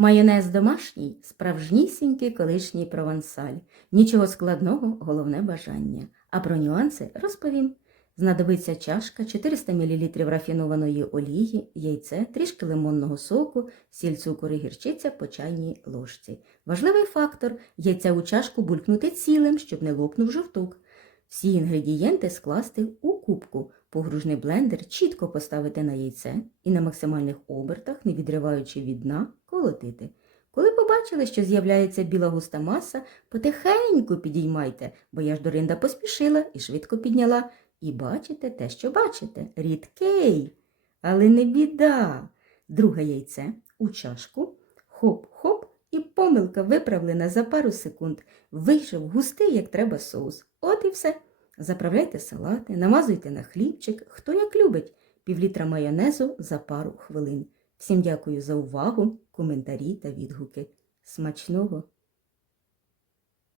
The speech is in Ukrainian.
Майонез домашній справжнісінький колишній провансаль. Нічого складного, головне бажання. А про нюанси розповім. Знадобиться чашка, 400 мл рафінованої олії, яйце, трішки лимонного соку, сіль, цукор і гірчиця по чайній ложці. Важливий фактор – яйця у чашку булькнути цілим, щоб не лопнув жовток. Всі інгредієнти скласти у кубку. Погружний блендер чітко поставити на яйце і на максимальних обертах, не відриваючи від дна, колотити. Коли побачили, що з'являється біла густа маса, потихеньку підіймайте, бо я ж Доринда поспішила і швидко підняла. І бачите те, що бачите, рідкий. Але не біда. Друге яйце у чашку, хоп-хоп, і помилка виправлена за пару секунд. Вийшов густий, як треба соус. От і все. Заправляйте салати, намазуйте на хлібчик, хто як любить, півлітра майонезу за пару хвилин. Всім дякую за увагу, коментарі та відгуки. Смачного!